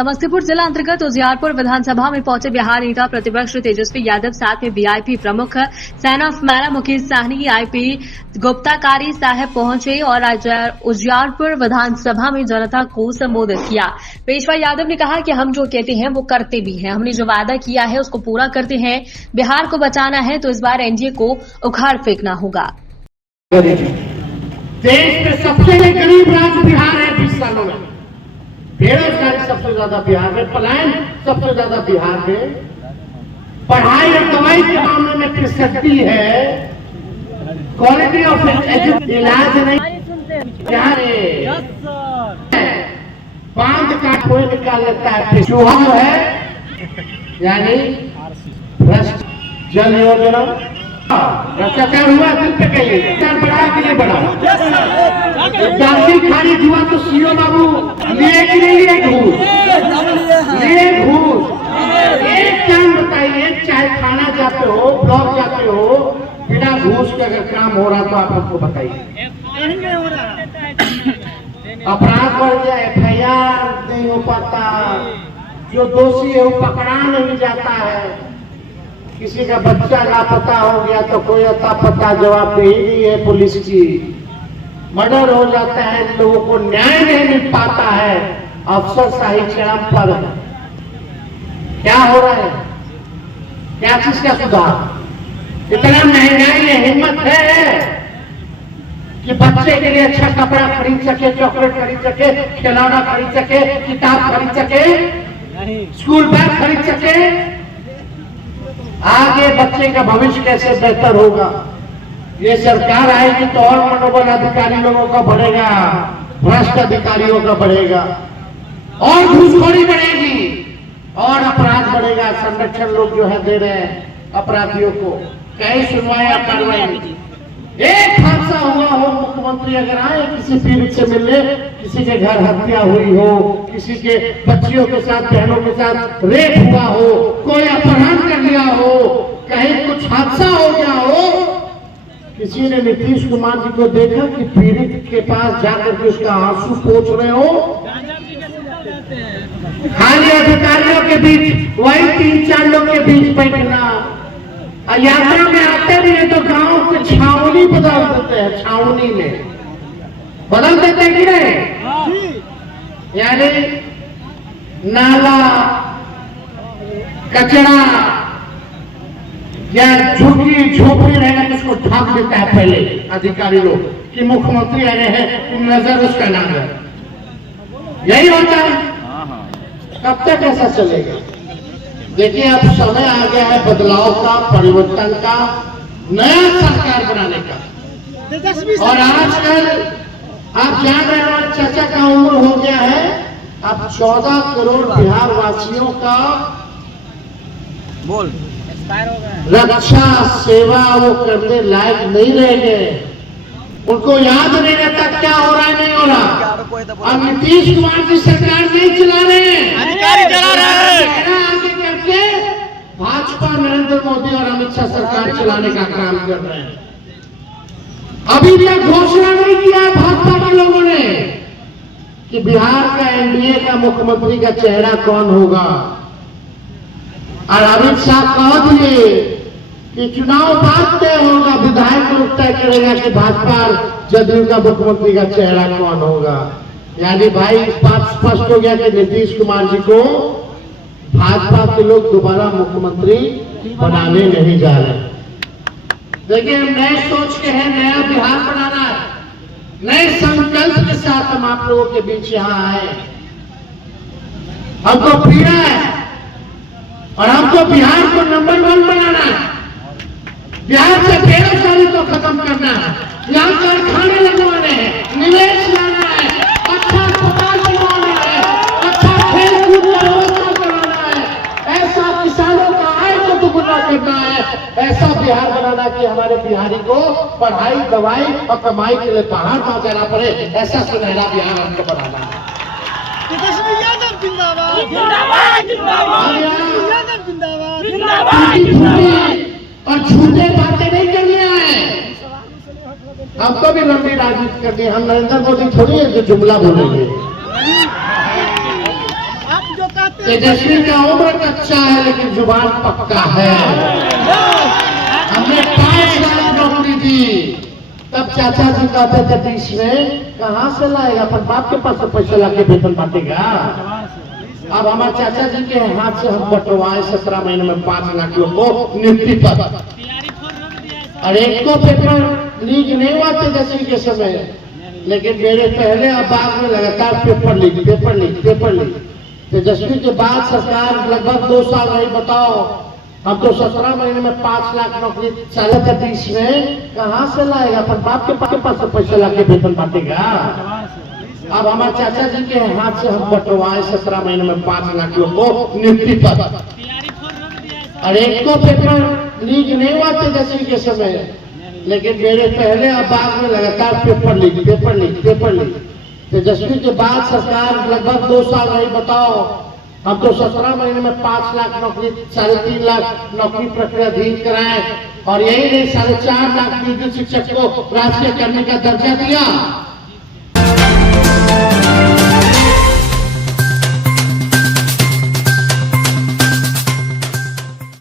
समस्तीपुर जिला अंतर्गत उजियारपुर विधानसभा में पहुंचे बिहार नेता प्रतिपक्ष तेजस्वी यादव, साथ में वीआईपी प्रमुख सन ऑफ मैरा मुकेश साहनी, आईपी गुप्ताकारी साहब पहुंचे और उजियारपुर विधानसभा में जनता को संबोधित किया। पेशवा यादव ने कहा कि हम जो कहते हैं वो करते भी हैं, हमने जो वादा किया है उसको पूरा करते हैं। बिहार को बचाना है तो इस बार एनडीए को उखाड़ फेंकना होगा। देश में सबसे गरीब राज्य बिहार है। 20 सालों में बेरोजगारी सबसे ज्यादा बिहार में, पलायन सबसे ज्यादा बिहार में, पढ़ाई और दवाई के मामले में पिछड़ी है, क्वालिटी ऑफ इलाज नहीं। यहाँ बांध का कोई निकाल लेता है, चूहा है यानी भ्रष्ट। जल योजना भ्रष्टाचार हुआ, दिल पे कहिए बढ़ा के लिए बढ़ा। खारिज हुआ तो सीओ बाबू लिए कि नहीं लिए घूस? लिए घूस। एक काम बताइए, एक चाहे खाना जाते हो, ब्लॉक जाते हो, बिना घूस के अगर काम हो रहा तो आप हमको बताइए। अपराध बढ़ गया, FIR नहीं हो पाता, जो दोषी है वो पकड़ा नहीं जाता है। किसी का बच्चा लापता हो गया तो कोई अता पता जवाबदेही नहीं है पुलिस की। मर्डर हो जाता है, लोगों को न्याय नहीं मिल पाता है, अफसरशाही चरम पर है। क्या हो रहा है? क्या चीज का सुधार? इतना महंगाई है, हिम्मत है कि बच्चे के लिए अच्छा कपड़ा खरीद सके, चॉकलेट खरीद सके, खिलौना खरीद सके, किताब खरीद सके, स्कूल बैग खरीद सके। आगे बच्चे का भविष्य कैसे बेहतर होगा? ये सरकार आएगी तो और मनोबल अधिकारी लोगों का बढ़ेगा, भ्रष्ट अधिकारियों का बढ़ेगा, और घूसखोरी बढ़ेगी, और अपराध बढ़ेगा। संरक्षण लोग जो है दे रहे हैं अपराधियों को, कई सुनवाई कार्रवाई। एक हादसा हुआ हो, मुख्यमंत्री अगर आए किसी पीड़ित से मिलने, किसी के घर हत्या हुई हो, किसी के बच्चियों के साथ, बहनों के साथ रेप हुआ हो, कोई अपहरण कर लिया हो, कहीं कुछ हादसा हो गया हो, किसी ने नीतीश कुमार जी को देखा कि पीड़ित के पास जाकर के उसका आंसू पोंछ रहे हो? खाली अधिकारियों के बीच, वही 3-4 लोग के बीच बैठना। यात्रा में आते भी है तो गांव की छावनी बदल देते हैं, छावनी में बदल देते हैं कि नहीं? यानी नाला, कचरा या झुग्गी झोपड़ी रहेगा तो उसको ढक देता है पहले अधिकारी लोग कि मुख्यमंत्री आ रहे हैं, नजर उसका नाम है। यही होता है। कब तक ऐसा चलेगा? देखिए अब समय आ गया है बदलाव का, परिवर्तन का, नया सरकार बनाने का। और आजकल आप जान रहे हो, चाचा का उम्र हो गया है, अब 14 करोड़ बिहार वासियों का रक्षा सेवा वो करने लायक नहीं रह गए। उनको याद नहीं रहता क्या हो रहा है, नहीं हो रहा। और नीतीश कुमार की सरकार नहीं चला रहे, अधिकारी चला रहे हैं। आगे करके भाजपा नरेंद्र मोदी और अमित शाह सरकार चलाने का काम कर रहे हैं। अभी तक घोषणा नहीं किया है भाजपा के लोगों ने कि बिहार का एनडीए का मुख्यमंत्री का चेहरा कौन होगा। और अमित शाह कह दिए कि चुनाव बाद तय होगा, विधायक लोग तय करेगा कि भाजपा जदयू का मुख्यमंत्री का चेहरा कौन होगा। यानी भाई इस बात स्पष्ट हो गया कि नीतीश कुमार जी को भाजपा के लोग दोबारा मुख्यमंत्री बनाने नहीं जा रहे। देखिए हम नए सोच के हैं, नया बिहार बनाना है, नए संकल्प के साथ हम आप लोगों के बीच यहाँ आए। हमको पीड़ा है और हमको बिहार को नंबर 1 बनाना है। बिहार से बेरोजगारी को खत्म करना है, यहाँ कारखाने लगवाने हैं, निवेश लाना है, अच्छा अस्पताल बनवाना है, अच्छा खेल कूद का व्यवस्था कराना है, ऐसा किसानों का आय को दुगुना करना है, ऐसा बिहार बनाना कि हमारे बिहारी को पढ़ाई, दवाई और कमाई के लिए बाहर ना जाना पड़े, ऐसा सुनहरा बिहार हमको बनाना है। और झूठे बातें नहीं करनी है, हमको भी लंबी राजनीति करनी है। हम नरेंद्र मोदी थोड़ी है जो जुमला बोलेंगे। तेजस्वी का उम्र कच्चा है लेकिन जुबान पक्का है। हमने 5 लाख नौकरी दी, तब चाचा जी कहते थे 20 में कहां से लाएगा, पर बाप के पास से पैसा लाके वेतन बांटेगा। अब हमारे चाचा जी के हाथ से हम बंटवाए 17 महीने में 5 लाख लोगों को नियुक्ति पर। और एक को पेपर लीक नहीं हुआ तेजस्वी के समय, लेकिन मेरे पहले और बाद में लगातार पेपर लीक। तेजस्वी के बाद सरकार लगभग 2 साल रही। बताओ, हम तो 17 महीने में 5 लाख नौकरी 20 में कहां से लाएगा, पर बाप के पास से पैसा लाके वेतन बांटेगा। अब हमारे चाचा जी के हाथ से हम बंटवाए 17 महीने में 5 लाख लोगों को नियुक्ति पर। और एक को पेपर लीक नहीं हुआ तेजस्वी के समय, लेकिन मेरे पहले और बाद में लगातार पेपर लीक। तेजस्वी के बाद सरकार लगभग 2 साल रही। बताओ, हम तो 17 महीने में 5 लाख नौकरी 3.5 लाख नौकरी प्रक्रियाधीन कराए, और यही नहीं 4.5 लाख नियोजित शिक्षक को राजकीय कर्मी का दर्जा दिया।